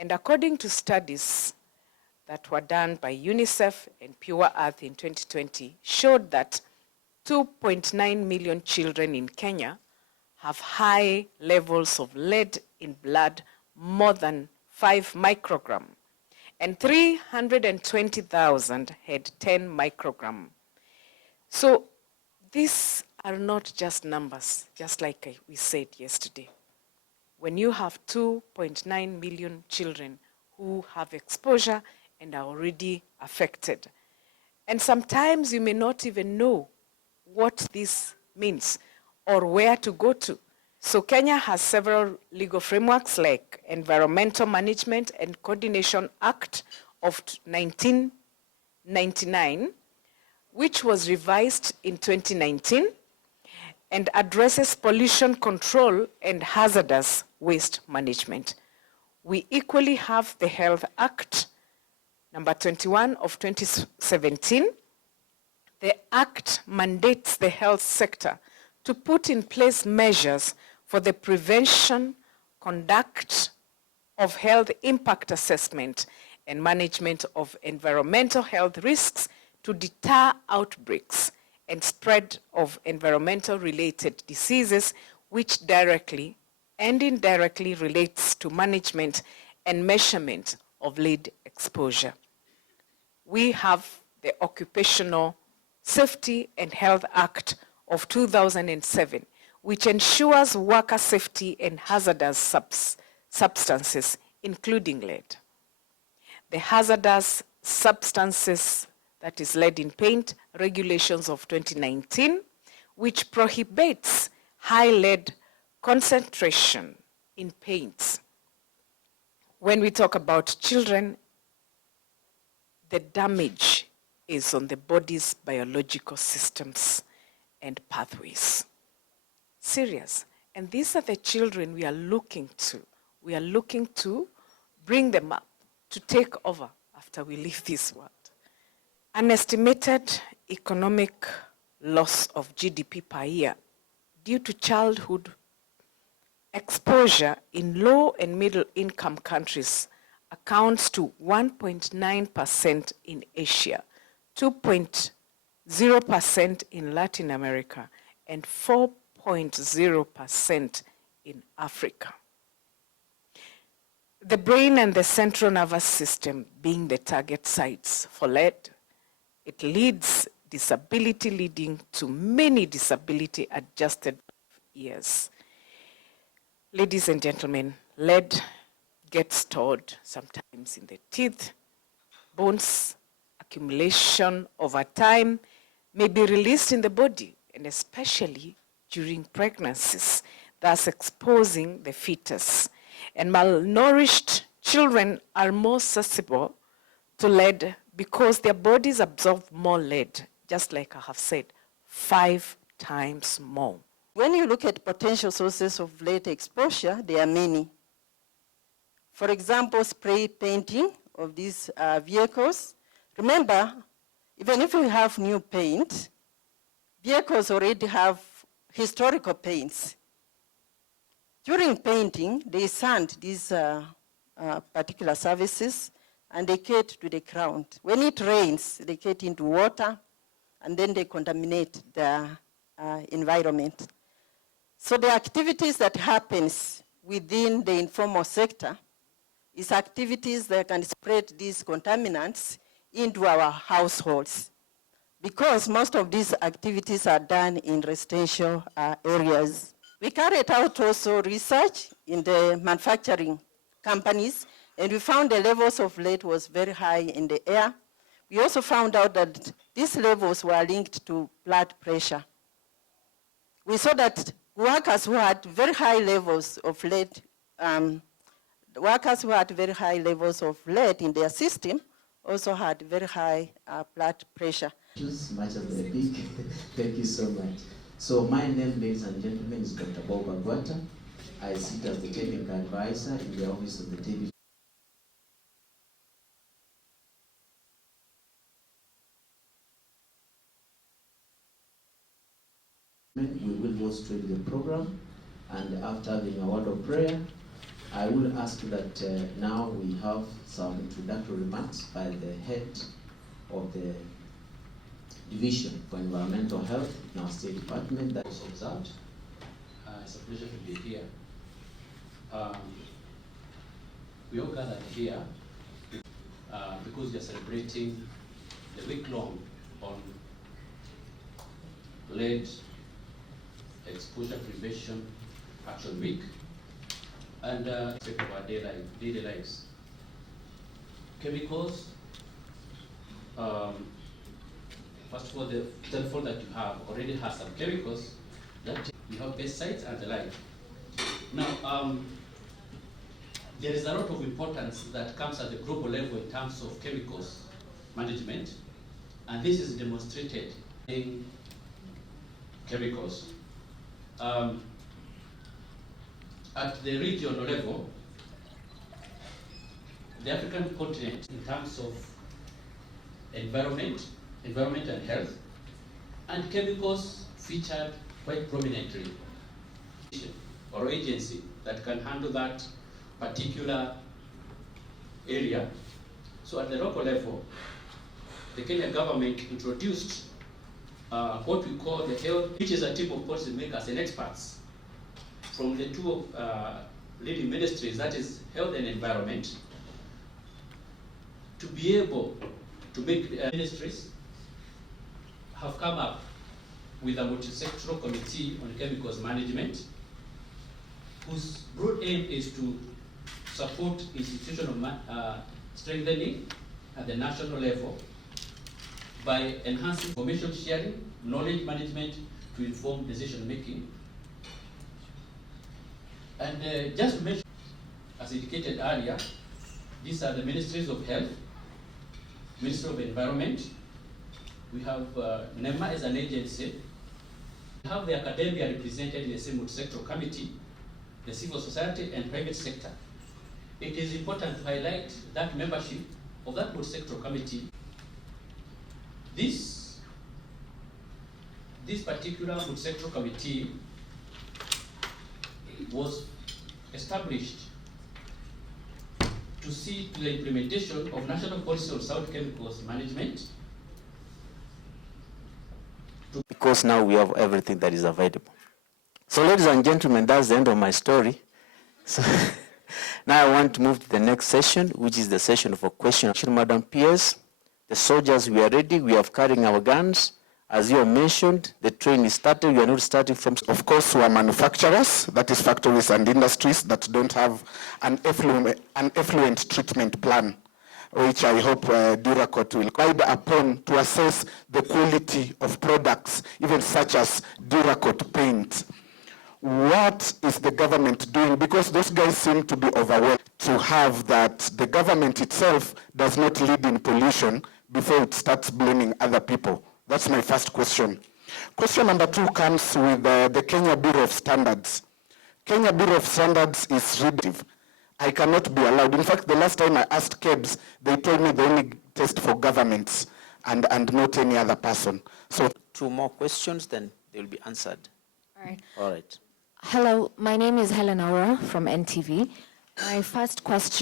And according to studies that were done by UNICEF and Pure Earth in 2020, showed that 2.9 million children in Kenya have high levels of lead in blood, more than 5 microgram, and 320,000 had 10 microgram. So these are not just numbers, just like we said yesterday. When you have 2.9 million children who have exposure and are already affected. And sometimes you may not even know what this means or where to go to. So Kenya has several legal frameworks like Environmental Management and Coordination Act of 1999, which was revised in 2019 and addresses pollution control and hazardous waste management. We equally have the Health Act, number 21 of 2017. The Act mandates the health sector to put in place measures for the prevention, conduct of health impact assessment, and management of environmental health risks to deter outbreaks and spread of environmental-related diseases, which directly and indirectly relates to management and measurement of lead exposure. We have the Occupational Safety and Health Act of 2007, which ensures worker safety and hazardous substances, including lead. The hazardous substances, that is lead in paint, regulations of 2019, which prohibits high lead concentration in paints. When we talk about children, the damage is on the body's biological systems and pathways. Serious. And these are the children we are looking to. We are looking to bring them up, to take over after we leave this world. An estimated economic loss of GDP per year due to childhood exposure in low and middle income countries accounts to 1.9% in Asia, 2.0% in Latin America, and 4.0% in Africa. The brain and the central nervous system being the target sites for lead, it leads disability, leading to many disability-adjusted years. Ladies and gentlemen, lead gets stored sometimes in the teeth, bones, accumulation over time may be released in the body, and especially during pregnancies, thus exposing the fetus. And malnourished children are more susceptible to lead because their bodies absorb more lead, just like I have said, 5 times more. When you look at potential sources of lead exposure, there are many. For example, spray painting of these vehicles. Remember, even if we have new paint, vehicles already have historical paints. During painting, they sand these particular surfaces and they get to the ground. When it rains, they get into water and then they contaminate the environment. So the activities that happens within the informal sector is activities that can spread these contaminants into our households, because most of these activities are done in residential areas. We carried out also research in the manufacturing companies, and we found the levels of lead was very high in the air. We also found out that these levels were linked to blood pressure. We saw that workers who had very high levels of lead, in their system also had very high blood pressure. Much as they big. Thank you so much. So my name, ladies and gentlemen, is Dr. Bob Agwata. I sit as the technical advisor in the office of the TB. We will go straight to the program, and after having a word of prayer, I will ask that now we have some introductory remarks by the head of the Division for Environmental Health in our State Department that was observed. It's a pleasure to be here. We all gathered here because we are celebrating the week-long on lead exposure prevention action week and aspect of our daily lives. Chemicals, first of all, the telephone that you have already has some chemicals that you have pesticides and the like. Now, there is a lot of importance that comes at the global level in terms of chemicals management, and this is demonstrated in chemicals. At the regional level, the African continent, in terms of environment and health, and chemicals featured quite prominently, or agency that can handle that particular area. So at the local level, the Kenya government introduced what we call the health, which is a team of policy makers and experts from the two leading ministries, that is health and environment, to be able to make ministries have come up with a multi-sectoral committee on chemicals management, whose broad aim is to support institutional strengthening at the national level by enhancing information sharing, knowledge management to inform decision making. And just to mention, as indicated earlier, these are the ministries of health, Ministry of Environment. We have NEMA as an agency. We have the academia represented in the same sectoral committee, the civil society and private sector. It is important to highlight that membership of that sectoral committee. This particular sectoral committee was established to see to the implementation of national policy on sound chemicals management. Because now we have everything that is available. So ladies and gentlemen, that's the end of my story. So now I want to move to the next session, which is the session for questions. Madam PS, the soldiers, we are ready. We are carrying our guns. As you mentioned, the train is started. We are not starting from... Of course, we are manufacturers, that is factories and industries that don't have an effluent treatment plan, which I hope Duracot will guide upon to assess the quality of products, even such as Duracot paint. What is the government doing? Because those guys seem to be overwhelmed to have that the government itself does not lead in pollution before it starts blaming other people. That's my first question. Question number 2 comes with the Kenya Bureau of Standards. Kenya Bureau of Standards is restrictive. I cannot be allowed. In fact, the last time I asked KEBS, they told me they only test for governments and not any other person. So 2 more questions, then they will be answered. All right. All right. Hello, my name is Helen Aura from NTV. My first question